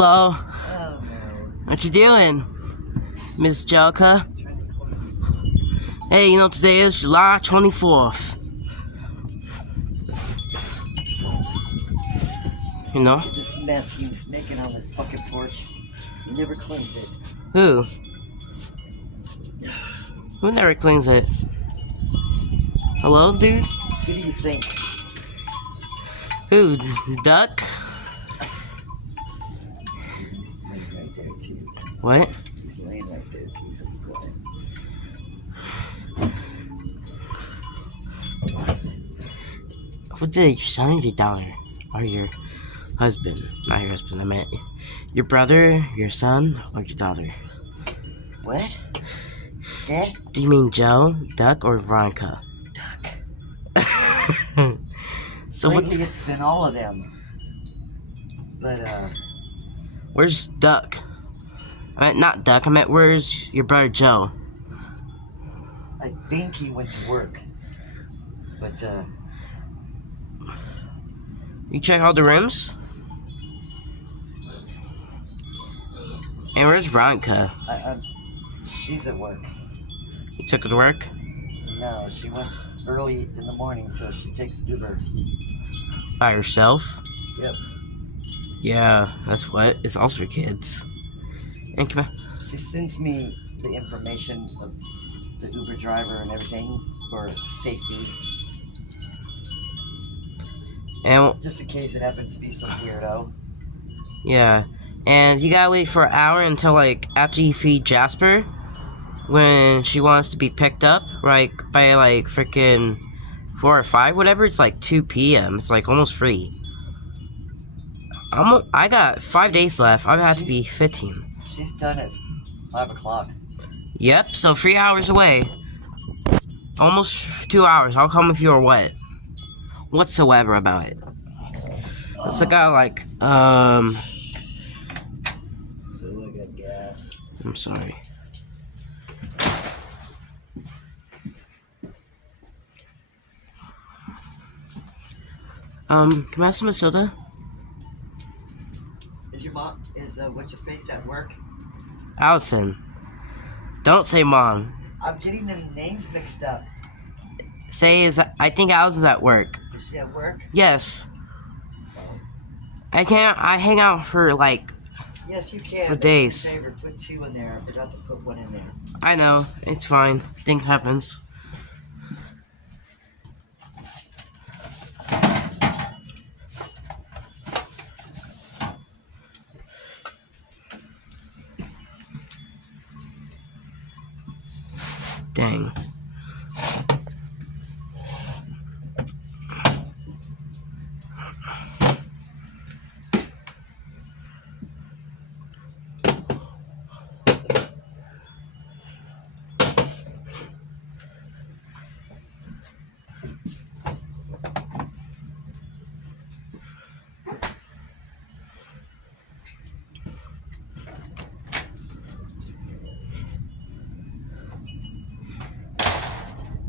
Hello? Oh, no. What you doing, Miss Jelka? Hey, you know today is July 24th. You know? Look at this mess he was making on this fucking porch. He never cleaned it. Who? Who never cleans it? Hello, dude? Who do you think? Who? Duck? He's laying right there, too. What? He's laying right there, too, so go ahead. What did your son or your daughter? Or your husband? Not your husband, I meant your brother, your son, or your daughter? What? Dad? Do you mean Joe, Duck, or Veronica? Duck. So Lately, what's... it's been all of them. But, Where's Duck? I meant not Duck, I meant where's your brother Joe? I think he went to work. But, You check all the rooms? And where's Veronica? she's at work. You took her to work? No, she went early in the morning, so she takes Uber. By herself? Yep. Yeah, that's what. It's also for kids. And come on. She sends me the information of the Uber driver and everything for safety. And Just in case it happens to be some weirdo. yeah. And you gotta wait for an hour until like after you feed Jasper when she wants to be picked up, like by like freaking 4 or 5, whatever. It's like 2 p.m. It's like almost free. I got 5 days left. I'll have to be 15. She's done at 5 o'clock. Yep, so 3 hours away. Almost 2 hours. I'll come if you're wet. Whatsoever about it. Let's look at like, Oh, I got gas. I'm sorry. Can I have some soda? Is your mom, what's your face at work? Allison. Don't say mom. I'm getting them names mixed up. I think Allison's at work. Is she at work? Yes. Oh. I hang out for like, Yes, you can. For but days. do me a favor, put 2 in there. I forgot to put 1 in there. I know, it's fine. Things happens. Dang.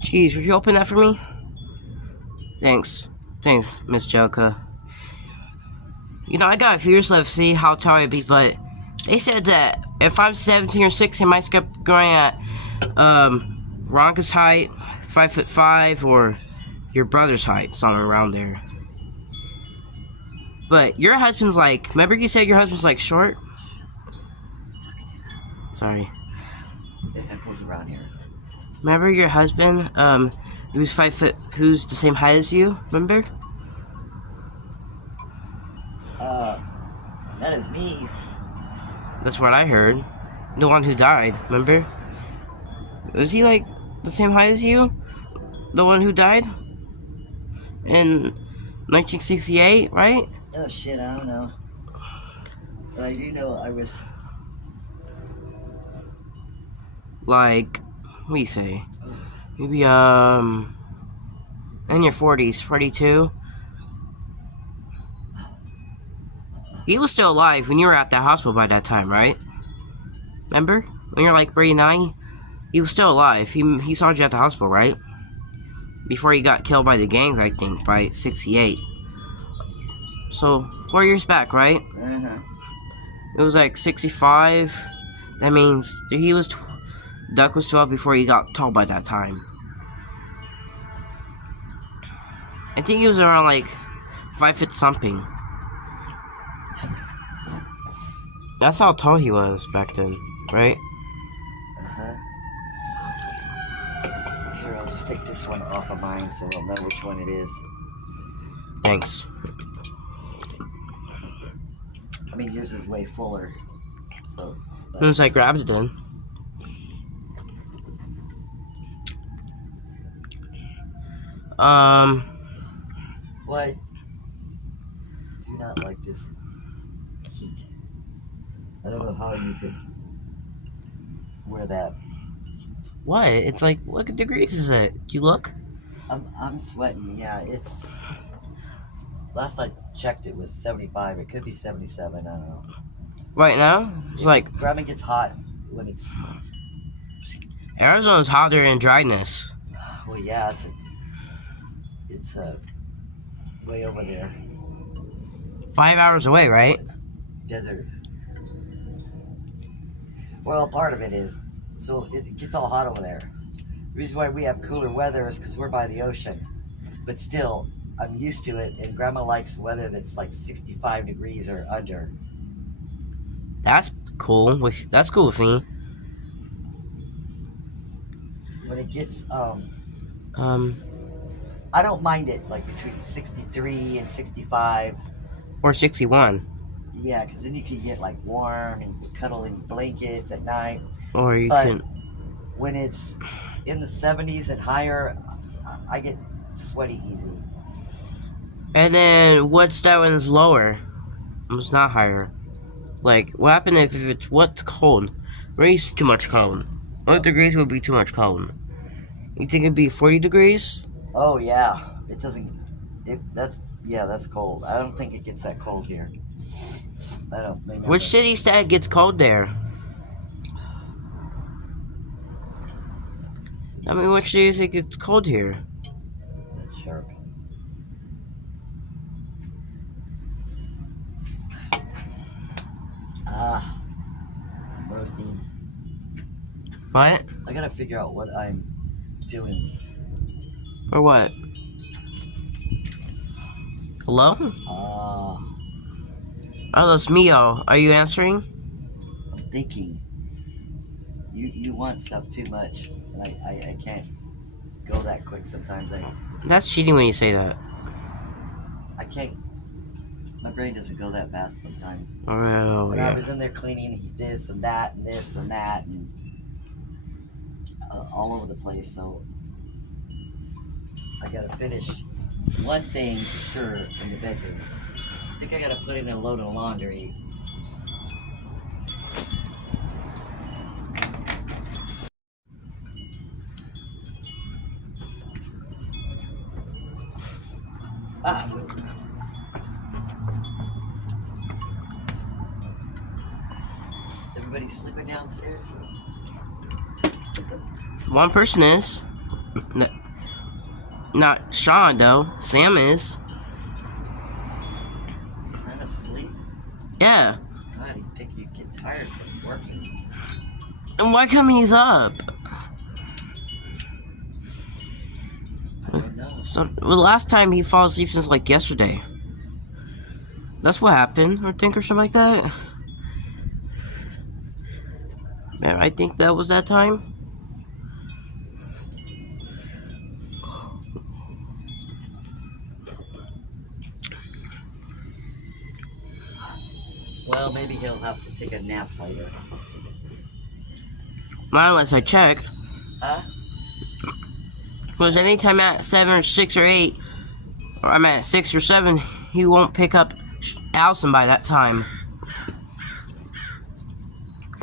Jeez, would you open that for me? Thanks. Thanks, Miss Jelka. You know, I got a few years left to see how tall I'd be, but they said that if I'm 17 or 16, I might skip going at, Ronka's height, 5'5", or your brother's height, somewhere around there. But your husband's like, remember you said your husband's like short? Sorry. It echoes around here. Remember your husband, who's 5 foot, who's the same height as you, remember? That is me. That's what I heard. The one who died, remember? Was he like the same height as you? The one who died? In 1968, right? Oh shit, I don't know. But I do know I was... Like, what do you say? Maybe, in your 40s, 42? He was still alive when you were at that hospital by that time, right? Remember? When you're like 39? He was still alive. He saw you at the hospital, right? Before he got killed by the gangs, I think, by 68. So, 4 years back, right? Uh-huh. it was like 65. That means he was Duck was 12 before he got tall by that time. I think he was around like 5 foot something. That's how tall he was back then, right? Here, I'll just take this one off of mine so we'll know which one it is. Thanks. I mean, yours is way fuller. So. As soon as I grabbed it then. What? Do not like this heat. I don't know how you could wear that. What? It's like, what degrees is it? You look? I'm sweating. Yeah, it's. Last I checked, it was 75. It could be 77. I don't know. Right now, it's like Grabbing gets hot when it's. Arizona's hotter in dryness. Well, yeah, it's way over there. 5 hours away, right? Desert. Well, part of it is. So it gets all hot over there. The reason why we have cooler weather is because we're by the ocean. But still, I'm used to it, and Grandma likes weather that's like 65 degrees or under. That's cool. That's cool with me. When it gets I don't mind it like between 63 and 65. Or 61. Yeah, because then you can get like warm and cuddle in blankets at night. Or you But can. when it's in the 70s and higher, I get sweaty easy. And then what's that one's lower? It's not higher. Like, what happened if it's what's cold? Where's too much cold? What degrees would be too much cold? You think it'd be 40 degrees? Oh yeah, it doesn't. That's cold. I don't think it gets that cold here. I don't. Which city stat gets cold there? I mean, which days it gets cold here? That's sharp. I'm roasting. What? I gotta figure out what I'm doing. Or what? Hello? Oh, that's Mio. Are you answering? I'm thinking. You want stuff too much, and I can't go that quick sometimes. That's cheating when you say that. I can't. My brain doesn't go that fast sometimes. Oh, When I yeah. was in there cleaning this and that and this and that and all over the place, so I gotta finish one thing for sure in the bedroom. I think I gotta put in a load of laundry. Is everybody sleeping downstairs? One person is. Not Sean, though. Sam is. He's not asleep? Yeah. God, you think you'd get tired from working? And why come he's up? I don't know. So, the last time he fell asleep since like yesterday. That's what happened, I think, or something like that. Man, I think that was that time. Well, maybe he'll have to take a nap later. Not unless I check. Huh? Because anytime I'm at 7 or 6 or 8, or I'm at 6 or 7, he won't pick up Allison by that time.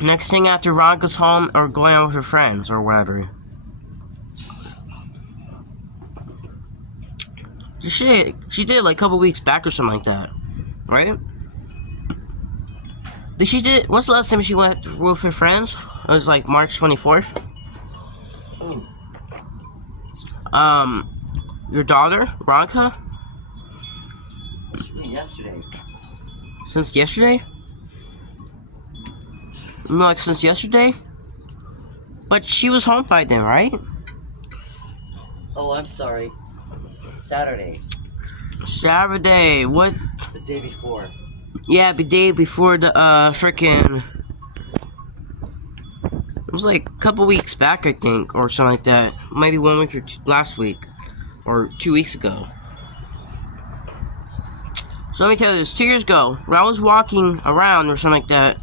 Next thing after Ron goes home or going out with her friends or whatever. She did like a couple weeks back or something like that, right? What's the last time she went with her friends? It was like March 24th. Ooh. Your daughter, Ronka? What you mean yesterday? Since yesterday? Like since yesterday? But she was home by then, right? Oh, I'm sorry. Saturday. Saturday. What? The day before. Yeah, the day before the frickin'. It was like a couple weeks back, I think, or something like that. Maybe 1 week or last week, or 2 weeks ago. So let me tell you this: 2 years ago, when I was walking around or something like that,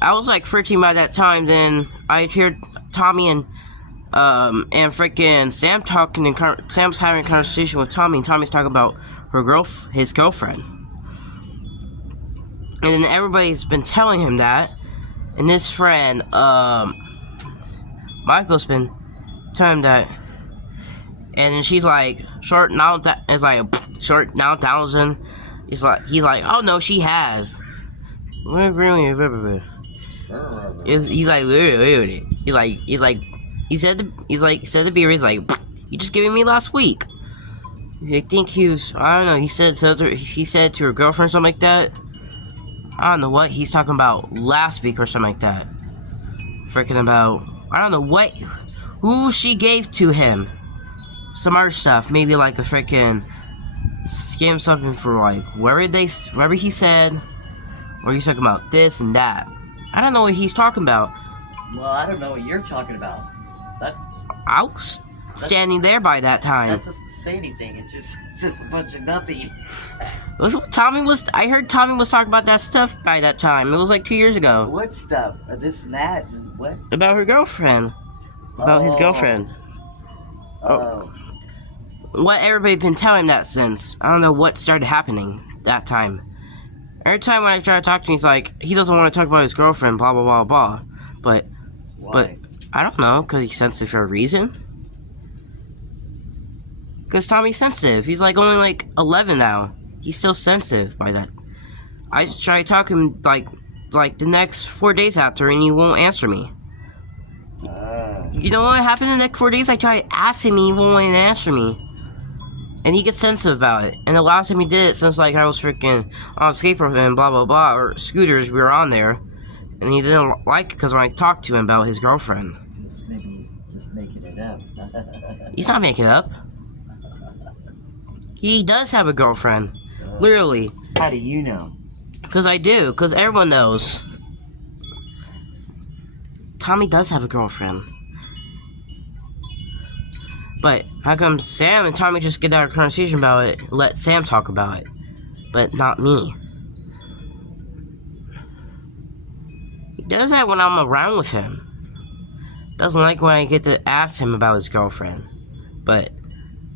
I was like 13 by that time. Then I heard Tommy and freaking Sam talking, and Sam's having a conversation with Tommy, and Tommy's talking about his girlfriend. And then everybody's been telling him that, and his friend, Michael's been telling him that, and then she's like, short now that is like short now 1,000. He's like, oh no, she has. He's like, he said to Beer, he's like, you just gave me last week. I think he was, I don't know, he said to her girlfriend or something like that. I don't know what he's talking about last week or something like that. Freaking about, I don't know who she gave to him. Some other stuff, maybe like a freaking scam something for like wherever he said, or he's talking about this and that. I don't know what he's talking about. Well, I don't know what you're talking about. I was standing there by that time. That doesn't say anything. It's just a bunch of nothing. I heard Tommy was talking about that stuff by that time. It was like 2 years ago. What stuff? This and that and what? About her girlfriend. About his girlfriend. Oh. What everybody been telling him that since. I don't know what started happening that time. Every time when I try to talk to him, he's like, he doesn't want to talk about his girlfriend, blah, blah, blah, blah. But, Why? but, I don't know, because he's sensitive for a reason. Because Tommy's sensitive. He's like only like 11 now. He's still sensitive by that. I try to talk to him like the next 4 days after, and he won't answer me. You know what happened in the next 4 days? I try to ask him, and he won't answer me. And he gets sensitive about it. And the last time he did it, since like I was freaking on skateboard and blah blah blah, or scooters, we were on there, and he didn't like it because when I talked to him about his girlfriend. Maybe he's just making it up. He's not making it up. He does have a girlfriend. Literally. How do you know? Because I do. Because everyone knows. Tommy does have a girlfriend. But how come Sam and Tommy just get out of conversation about it, let Sam talk about it, but not me? He does that when I'm around with him. Doesn't like when I get to ask him about his girlfriend. But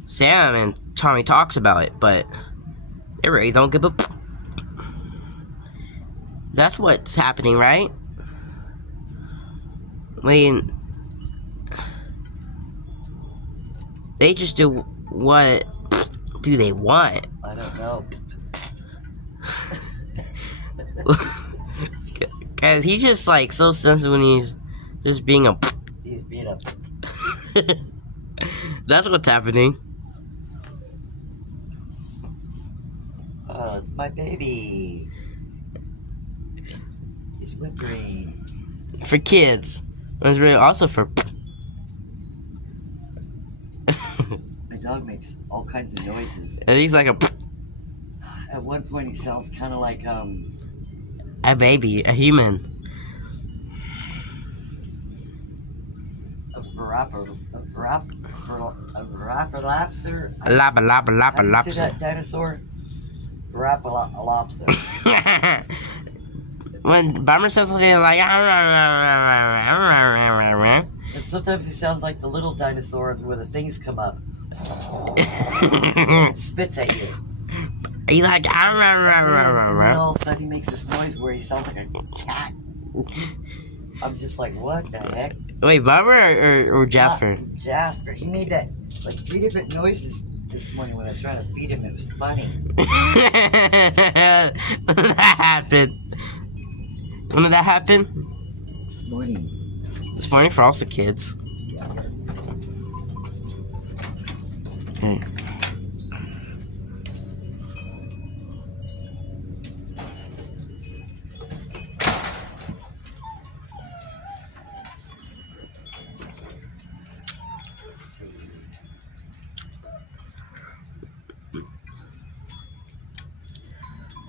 Sam and Tommy talks about it, but they really don't give a... That's what's happening, right? I mean, they just do what do they want? I don't know. Cause he's just like so sensitive when he's just being a... He's being a... That's what's happening. Oh, it's my baby. He's whimpering. For kids. It's really also for... My dog makes all kinds of noises. And he's like a... At one point he sounds kind of like, a baby, a human. a rapalapser. Lapa, lapa, lapa, How do you lapa. say that dinosaur? Rapalopser. When Bummer says something like... And sometimes he sounds like the little dinosaur where the things come up. It spits at you. He's like... And then all of a sudden he makes this noise where he sounds like a cat. I'm just like, what the heck? Wait, Bummer or Jasper? Jasper. He made that, like, 3 different noises this morning when I was trying to feed him. It was funny. That happened. When did that happen? This morning. This morning for also kids. Yeah. Okay.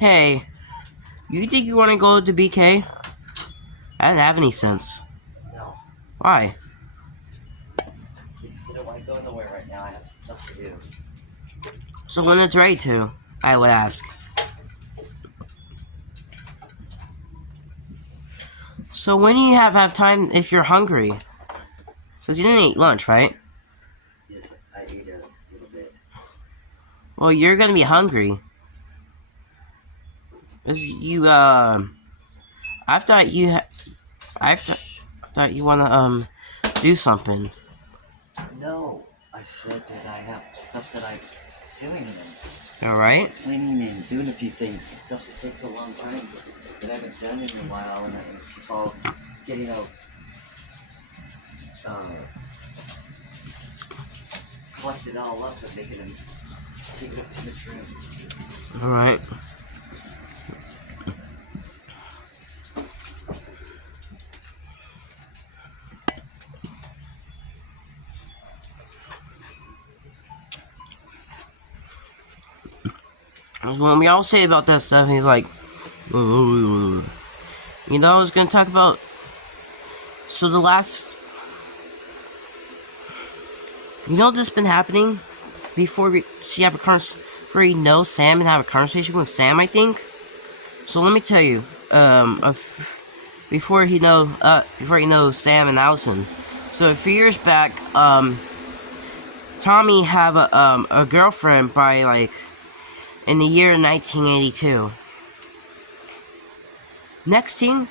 Hey, you think you want to go to BK? I didn't have any sense. No, Why? because I don't want to go nowhere right now. I have stuff to do. So when it's ready to, I would ask. So when do you have time if you're hungry? Because you didn't eat lunch, right? Yes, I ate a little bit. Well, you're gonna be hungry. 'Cause you, I thought you, thought you wanna, do something. No, I said that I have stuff that I'm doing and Alright? cleaning and doing a few things and stuff that takes a long time that I haven't done in a while, and it's just all getting out, collected all up and making them taking up too much room. Alright. When we all say about that stuff, he's like, "Ooh." You know, I was gonna talk about. So the last, you know, this been happening before she have a before you know Sam and have a conversation with Sam, I think. So let me tell you, before he know Sam and Allison. So a few years back, Tommy have a girlfriend by like in the year 1982. Next thing,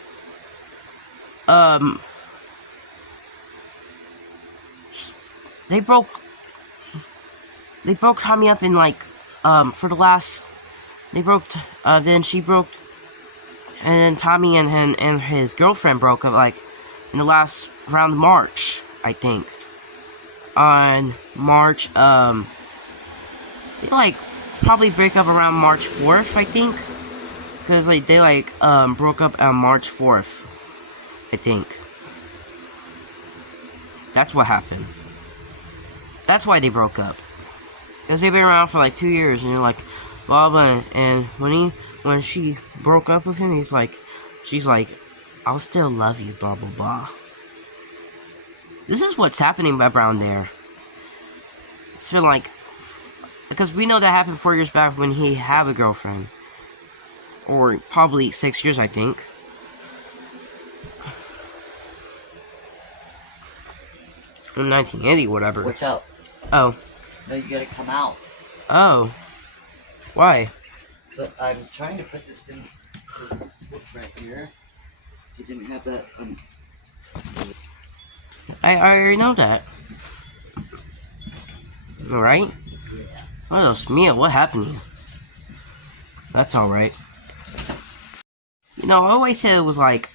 they broke Tommy up in like for the last then she broke, and then Tommy and his girlfriend broke up like in the last around March, I think. On March they like probably break up around March 4th, I think. Cause like they like broke up on March 4th, I think. That's what happened. That's why they broke up. Because they've been around for like 2 years, and you're like, blah blah. And when she broke up with him, she's like, I'll still love you, blah blah blah. This is what's happening around there. It's been like, because we know that happened 4 years back when he had a girlfriend, or probably 6 years, I think. In 1980, whatever. Watch out. Oh. No, you gotta come out. Oh. Why? So I'm trying to put this in the book right here. You didn't have that. I already know that. Alright? Yeah. What else? Mia, what happened to you? That's alright. You know, I always said it was like.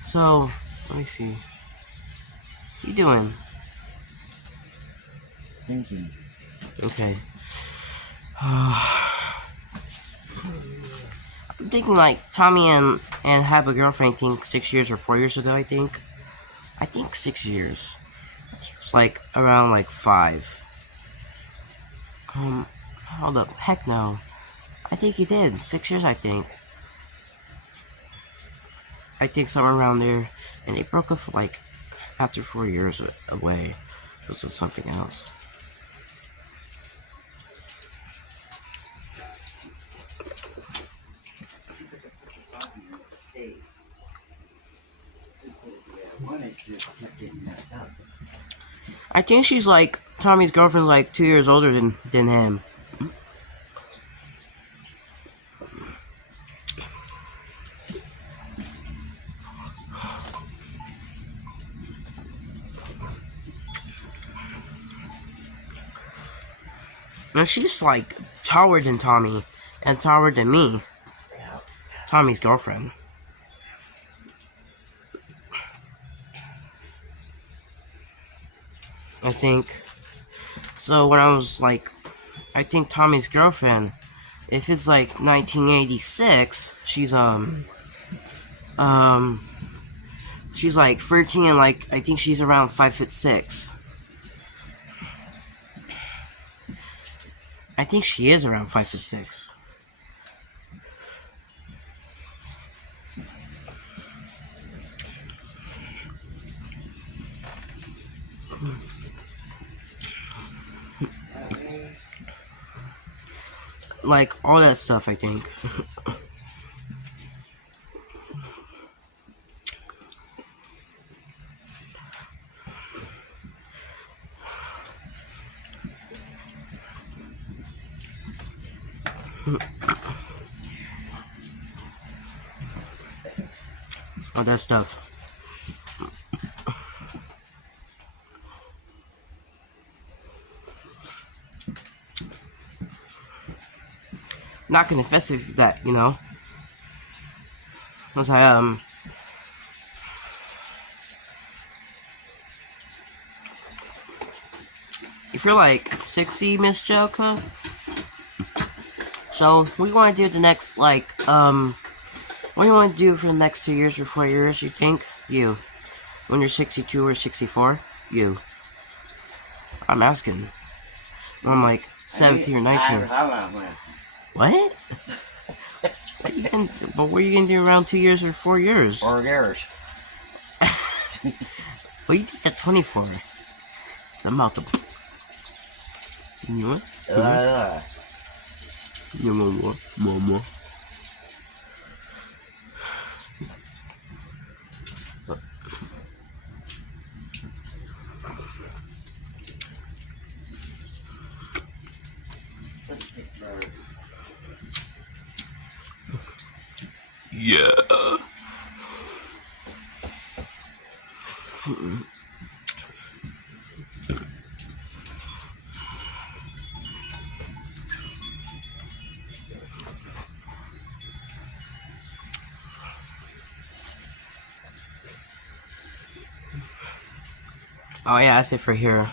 So, let me see. What you doing? Thinking. Okay. I'm thinking like Tommy and have a girlfriend, I think 6 years or 4 years ago, I think. I think 6 years. I think it was like around like 5. Hold up. Heck no. I think he did. 6 years, I think. I think somewhere around there. And they broke up like after 4 years away. This was something else. I think she's like, Tommy's girlfriend's like 2 years older than him. And she's like taller than Tommy and taller than me. Tommy's girlfriend. I think. So when I was like, I think Tommy's girlfriend, if it's like 1986, she's she's like 13 and like I think she's around 5'6". I think she is around 5'6". Like, all that stuff, I think. All that stuff. Not gonna confess with that, you know. Was if you're like 60, Miss Jelka, so what do you want to do the next, like, what do you want to do for the next 2 years or 4 years, you think? You. When you're 62 or 64? You. I'm asking. When I'm like 17 or 19. What? What were you gonna do around 2 years or 4 years? 4 years. What do you think that's 24? The mouth of... You know what? You know what? Mama. Yeah. Oh yeah, that's it for here.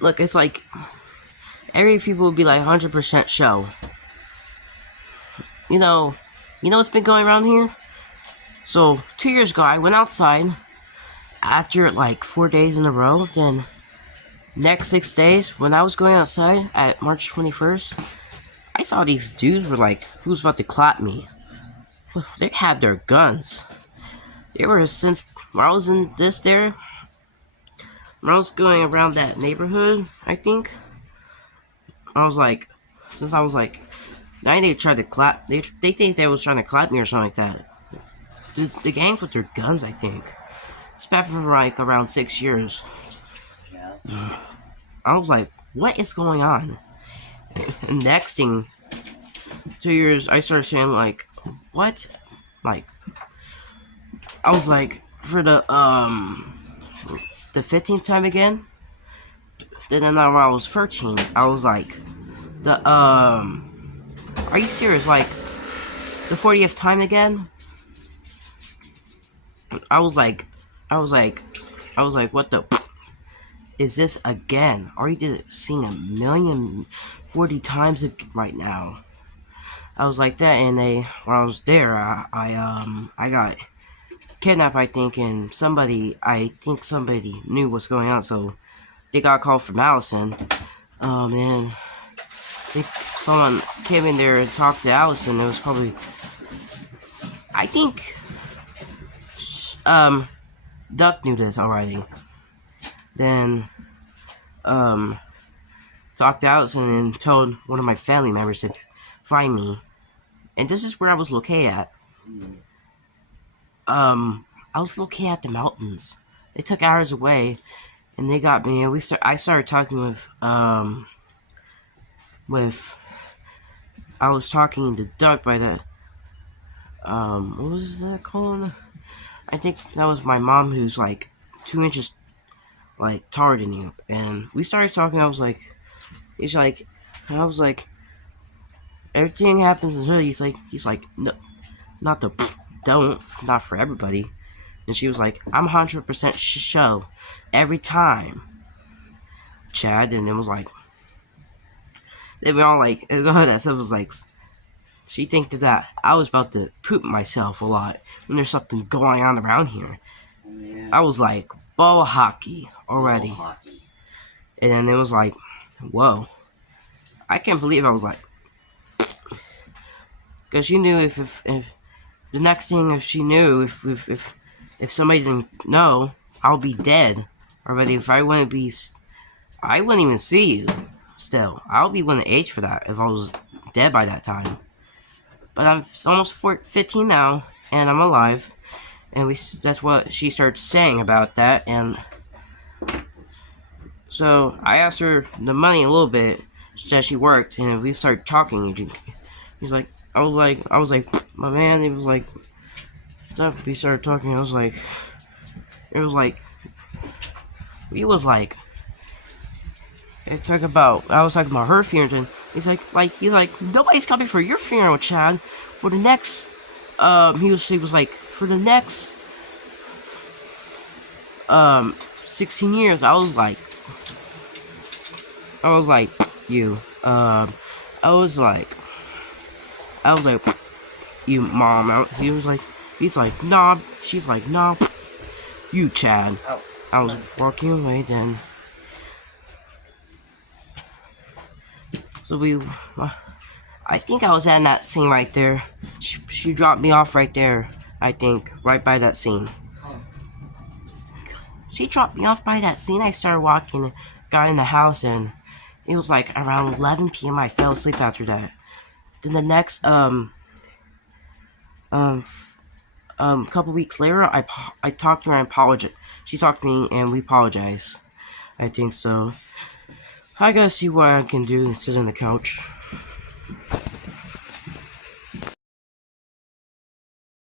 Look, it's like every people would be like 100% show. You know what's been going around here? So 2 years ago, I went outside after like 4 days in a row. Then next 6 days, when I was going outside at March 21st, I saw these dudes were like, who was about to clap me? They had their guns. They were since when I was in this there. When I was going around that neighborhood, I think, I was like, since I was like, now they tried to clap, they think they was trying to clap me or something like that. The gangs with their guns, I think. It's been for like around 6 years. Yeah. I was like, what is going on? And next thing, 2 years, I started saying like, what? Like, I was like, for the 15th time again. Then when I was 13, I was like, are you serious? Like, the 40th time again? I was like, what the is this again? Are you seeing 1,040 times right now? I was like that, and when I was there, I got kidnapped, I think, and I think somebody knew what's going on, so they got a call from Allison, and someone came in there and talked to Allison. It was probably, I think, Duck knew this already. Then, talked to Allison and told one of my family members to find me, and this is where I was located at. I was located at the mountains. They took hours away, and they got me. And I started talking with I was talking to Duck by the what was that called? I think that was my mom, who's like 2 inches like taller than you. And we started talking. I was like, everything happens in hood. He's like, no, not for everybody. And she was like, I'm 100% show every time, Chad. And it was like, they were all like, that stuff was like, she think that I was about to poop myself a lot when there's something going on around here. Yeah. I was like, ball hockey already. Ball hockey. And then it was like, whoa. I can't believe I was like, because she knew if the next thing, if she knew, if somebody didn't know, I'll be dead already. If I wouldn't be, I wouldn't even see you. Still, I'll be one age for that if I was dead by that time. But I'm almost 15 now, and I'm alive, and that's what she started saying about that, and so I asked her the money a little bit that she worked, and we started talking. He's like, I was like, my man. He was like, we started talking. It was like, he was like, I was talking about her funeral. And he's like, nobody's coming for your funeral, Chad. For the next, he was like, for the next, 16 years. I was like, you, I was like, you, mom. He's like, nah. She's like, nah, you, Chad. Oh. I was walking away then. So I think I was at that scene right there. She dropped me off right there. I think right by that scene. She dropped me off by that scene. I started walking, got in the house, and it was like around 11 p.m. I fell asleep after that. Then the next couple weeks later, I talked to her and apologized. She talked to me and we apologized. I think so. I gotta see what I can do and sit on the couch.